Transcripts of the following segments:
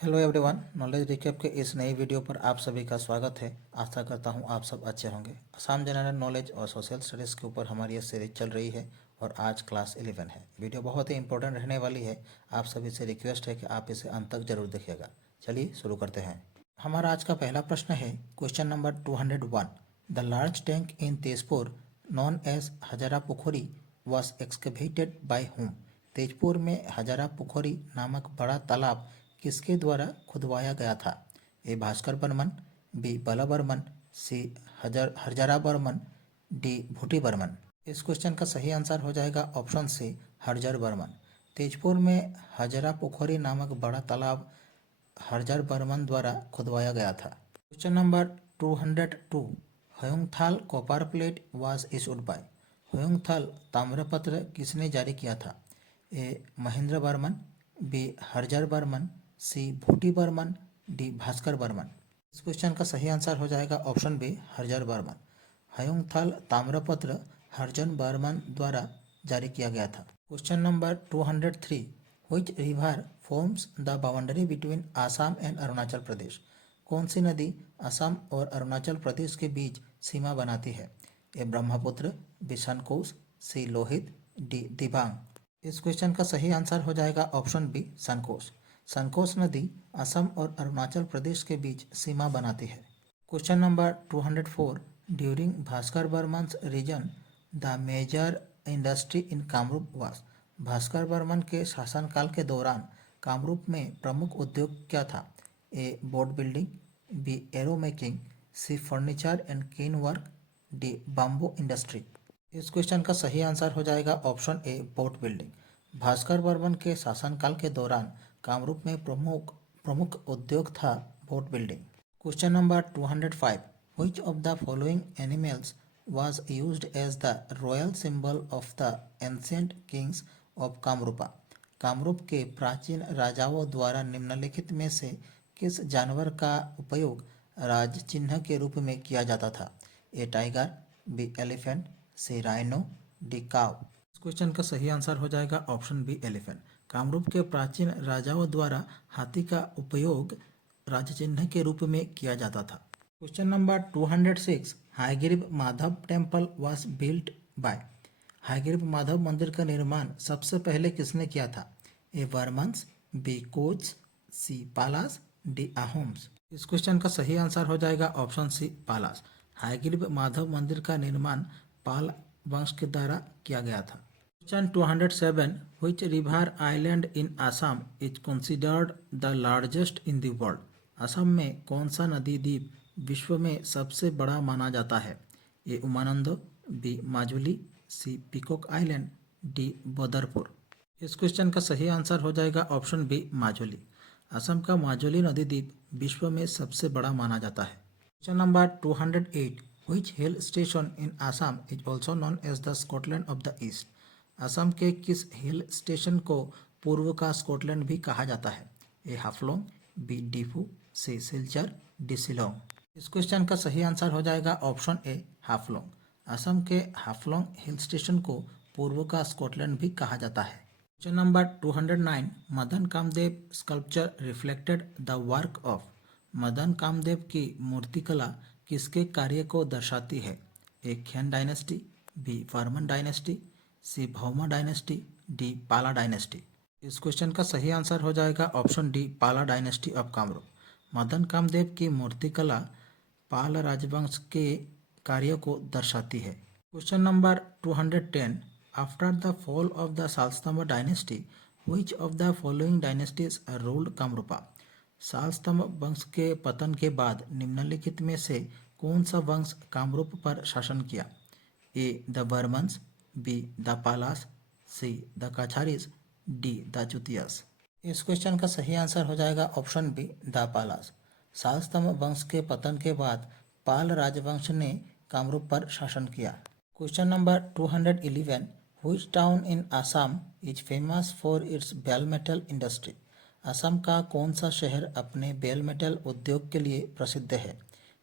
Hello everyone, knowledge recap के इस नई वीडियो पर आप सभी का स्वागत है। आशा करता हूं आप सब अच्छे होंगे। असम जनरल नॉलेज और सोशल स्टडीज़ के ऊपर हमारी ये सीरीज चल रही है और आज क्लास 11 है। वीडियो बहुत ही इंपॉर्टेंट रहने वाली है। आप सभी से रिक्वेस्ट है कि आप इसे अंत तक जरूर देखिएगा। चलिए शुरू करते हैं। हमारा आज का पहला प्रश्न है question number 201। The large tank in Tezpur known as Hazara Pukhuri was excavated by whom. Tezpur में हजारा पुखोरी नामक बड़ा तालाब किसके द्वारा खुदवाया गया था? ए भास्कर बर्मन, बी बला बर्मन, सी हरजरा बर्मन, डी भूटी बर्मन। इस क्वेश्चन का सही आंसर हो जाएगा ऑप्शन सी हरजर बर्मन। तेजपुर में हजरा पोखरी नामक बड़ा तालाब हरजर बर्मन द्वारा खुदवाया गया था। Question number 202। Hayunthal copper plate was issued by. Hayunthal ताम्रपत्र किसने जारी किया था? A Mahendra Barman, B Harjar Barman, C Bhuti Barman, D Bhaskar Barman. इस क्वेश्चन का सही आंसर हो जाएगा ऑप्शन बी हरजर बर्मन। ह्योंगथाल ताम्रपत्र हरजन बर्मन द्वारा जारी किया गया था। Question number 203। Which river forms the boundary between Assam and Arunachal Pradesh. कौन सी नदी असम और अरुणाचल प्रदेश के बीच सीमा बनाती है? ए ब्रह्मपुत्र, बी सनकोस, सी लोहित, डी दिबांग। इस क्वेश्चन का सही आंसर हो जाएगा ऑप्शन बी सनकोस। सनकोस नदी असम और अरुणाचल प्रदेश के बीच सीमा बनाती है। Question number 204। During Bhaskar Barman's region the major industry in Kamarupa was. Bhaskar Barman के शासनकाल के दौरान कामरूप में प्रमुख उद्योग क्या था? A boat building, B arrow making, C furniture and cane work, D bamboo industry. इस क्वेश्चन का सही आंसर हो जाएगा option A boat building. Bhaskar Barman के शासनकाल के दौरान कामरूप में प्रमुख उद्योग था boat building. Question number 205। Which of the following animals was used as the royal symbol of the ancient kings of Kamrupa. Kamrup के प्राचीन राजाओं द्वारा निम्नलिखित में से किस जानवर का उपयोग राज चिन्ह के रूप में किया जाता था? ए टाइगर, बी एलिफेंट, सी राइनो, डी काव। इस क्वेश्चन का सही आंसर हो जाएगा ऑप्शन बी एलिफेंट। कामरूप के प्राचीन राजाओं द्वारा हाथी का उपयोग राज चिन्ह के रूप में किया जाता था। Question number 206। Hayagriva Madhava temple was built by. Hayagriva Madhava मंदिर का निर्माण सबसे पहले किसने किया था? A Varmans, B Koch, C Palas, D Ahoms. इस क्वेश्चन का सही आंसर हो जाएगा ऑप्शन सी पालास। हायग्रीव माधव मंदिर का निर्माण पाल वंश के द्वारा किया गया था। Question 207। Which river island in Assam is considered the largest in the world. Assam में कौन सा नदी द्वीप विश्व में सबसे बड़ा माना जाता है? ए उमानंदो, बी माजुली, सी पिकॉक आइलैंड, डी बदरपुर। इस क्वेश्चन का सही आंसर हो जाएगा ऑप्शन बी माजुली। असम का माजुली नदी द्वीप विश्व में सबसे बड़ा माना जाता है। Question number 208। Which hill station in Assam is also known as the Scotland of the East. Assam के किस हिल स्टेशन को पूर्व का स्कॉटलैंड भी कहा जाता है? ए हाफलोंग, बी डिफू, सी सिल्चर, डी शिलोंग। इस क्वेश्चन का सही आंसर हो जाएगा ऑप्शन ए हाफलोंग। असम के हाफलोंग हिल स्टेशन को पूर्व का स्कॉटलैंड भी कहा जाता है। Question number 209। Madan Kamdev sculpture reflected the work of. Madan Kamdev की मूर्तिकला किसके कार्य को दर्शाती है? A Khen dynasty, B Varman dynasty, C Bhauma dynasty, D Pala dynasty. इस क्वेश्चन का सही आंसर हो जाएगा option D Pala dynasty of Kamrup. Madan Kamdev की मूर्तिकला पाल राजवंश के कार्यों को दर्शाती है। Question number 210। After the fall of the Salastambha dynasty which of the following dynasties ruled Kamarupa. Salastambha वंश के पतन के बाद निम्नलिखित में से कौन सा वंश कामरूप पर शासन किया? A the Barmans, B the Palas, C the Kacharis, D the Chutiyas. इस क्वेश्चन का सही आंसर हो जाएगा option B the Palas. Salastambha वंश के पतन के बाद पाल राजवंश ने कामरूप पर शासन किया। Question number 211। Which town in Assam is famous for its bell metal industry. Assam का कौन सा शहर अपने बेल मेटल उद्योग के लिए प्रसिद्ध है?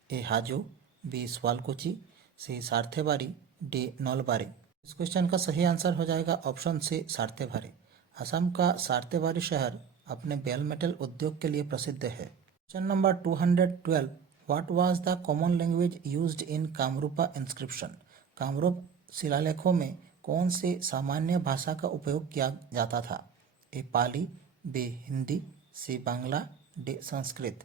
ए हाजो, बी स्वालकुची, सी सार्थेबारी, डी नौलबारी। इस क्वेश्चन का सही आंसर हो जाएगा ऑप्शन सी सार्थेबारी। असम का सार्थेबारी शहर अपने बेल मेटल उद्योग के लिए प्रसिद्ध है। Question number 212, what was the common language used in Kamarupa inscription? Kamrup शिलालेखों में कौन सी सामान्य भाषा का उपयोग किया जाता था? A Pali, B Hindi, C Bangla, D Sanskrit.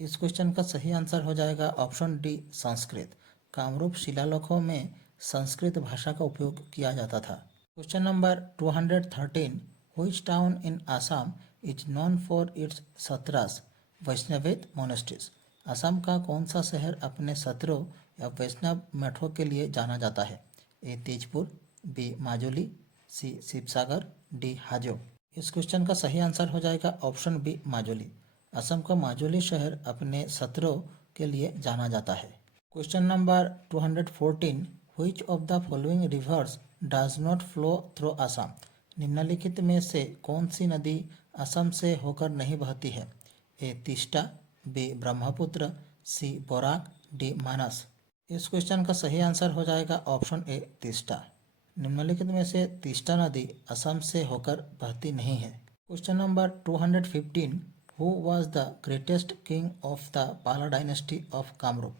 इस क्वेश्चन का सही आंसर हो जाएगा ऑप्शन डी संस्कृत। कामरूप शिलालेखों में संस्कृत भाषा का उपयोग किया जाता था। Question number 213, which town in Assam is known for its Satras Vaishnavite monasteries? Assam का कौन सा शहर अपने सत्रों या वैष्णव मठों के लिए जाना जाता है? ए तेजपुर, बी माजुली, सी शिवसागर, डी हाजो। इस क्वेश्चन का सही आंसर हो जाएगा ऑप्शन बी माजुली। असम का माजुली शहर अपने सत्रों के लिए जाना जाता है। Question number 214, which of the following rivers does not flow through Assam? निम्नलिखित में से कौन सी नदी असम से होकर नहीं बहती है? ए तीस्टा, बी ब्रह्मपुत्र, सी बोराक, डी मानस। इस क्वेश्चन का सही आंसर हो जाएगा ऑप्शन ए तीस्टा। निम्नलिखित में से तीस्टा नदी असम से होकर बहती नहीं है। Question number 215, who was the greatest king of the Pala dynasty of Kamrup?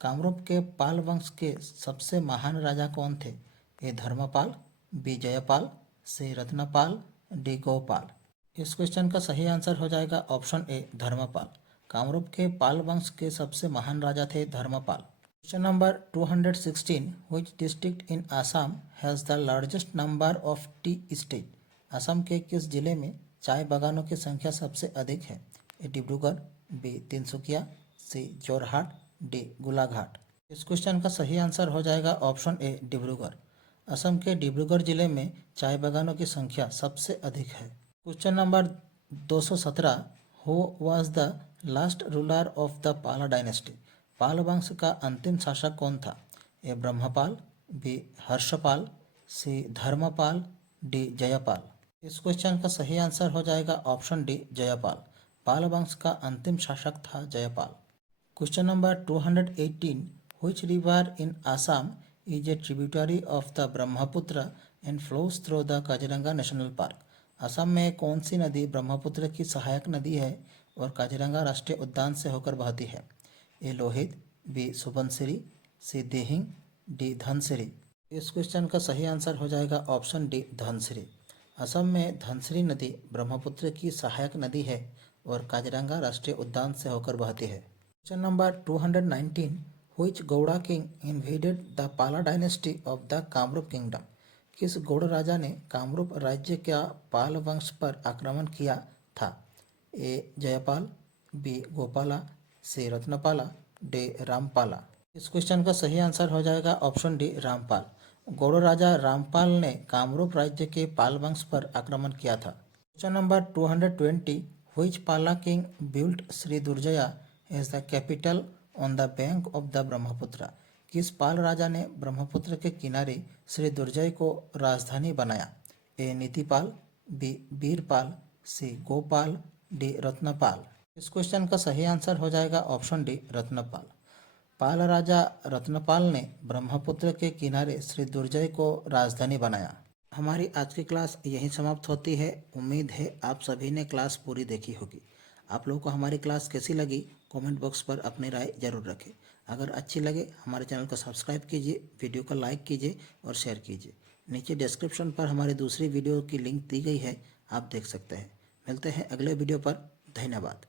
Kamrup के पाल वंश के सबसे महान राजा कौन थे? ए धर्मपाल, बी जयपाल, सी रत्नपाल, डी गोपाल। इस क्वेश्चन का सही आंसर हो जाएगा ऑप्शन ए धर्मपाल। कामरूप के पाल वंश के सबसे महान राजा थे Dharmapal. Question number 216, which district in Assam has the largest number of tea state? Assam के किस जिले में चाय बागानों की संख्या सबसे अधिक है? ए डिब्रूगढ़, बी तिनसुकिया, सी जोरहाट, डी गोलाघाट। इस क्वेश्चन का सही आंसर हो जाएगा ऑप्शन ए डिब्रूगढ़। असम के डिब्रूगढ़ जिले में चाय बागानों की संख्या सबसे अधिक है। Question number 217, who was the last ruler of the Pala dynasty? पाल वंश का अंतिम शासक कौन था? ए ब्रह्मपाल, बी हर्षपाल, सी धर्मपाल, डी जयपाल। इस क्वेश्चन का सही आंसर हो जाएगा ऑप्शन डी जयपाल। पाल वंश का अंतिम शासक था Jaipal. Question number 218, which river in Assam is a tributary of the Brahmaputra and flows through the Kaziranga national park? Assam में कौन सी नदी ब्रह्मपुत्र की सहायक नदी है और काजीरंगा राष्ट्रीय उद्यान से होकर बहती है? ए लोहित, बी सुबनसिरी, सी दिहिंग, डी धनसिरी। इस क्वेश्चन का सही आंसर हो जाएगा ऑप्शन डी धनसिरी। असम में धनसिरी नदी ब्रह्मपुत्र की सहायक नदी है और काजीरंगा राष्ट्रीय उद्यान से होकर बहती है। Question number 219, which Gauda king invaded the Pala dynasty of the Kamrup kingdom? किस गौड़ राजा ने कामरूप राज्य का पाल वंश पर आक्रमण किया था? ए जयपाल, बी गोपाला, सी रत्नपाला, डी रामपाला। इस क्वेश्चन का सही आंसर हो जाएगा ऑप्शन डी रामपाल। गौड़ राजा रामपाल ने कामरूप राज्य के पाल वंश पर आक्रमण किया था। Question number 220, which Pala king built Shri Durjaya as the capital on the bank of the Brahmaputra? किस पाल राजा ने ब्रह्मपुत्र के किनारे श्री दुर्जय को राजधानी बनाया? ए नीतिपाल, बी बीरपाल, सी गोपाल, डी रत्नपाल। इस क्वेश्चन का सही आंसर हो जाएगा ऑप्शन डी रत्नपाल। पाल राजा रत्नपाल ने ब्रह्मपुत्र के किनारे श्री दुर्जय को राजधानी बनाया। हमारी आज की क्लास यहीं समाप्त होती है। उम्मीद है आप सभी ने क्लास पूरी देखी होगी। आप लोगों को हमारी क्लास कैसी लगी कमेंट बॉक्स पर अपनी राय जरूर रखें। अगर अच्छी लगे हमारे चैनल को सब्सक्राइब कीजिए, वीडियो को लाइक कीजिए और शेयर कीजिए। नीचे डिस्क्रिप्शन पर हमारी दूसरी वीडियो की लिंक दी गई है, आप देख सकते हैं। मिलते हैं अगले वीडियो पर। धन्यवाद।